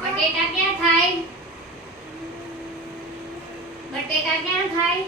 બટેકા ક્યાં થાય? બટેટા ક્યાં થાય?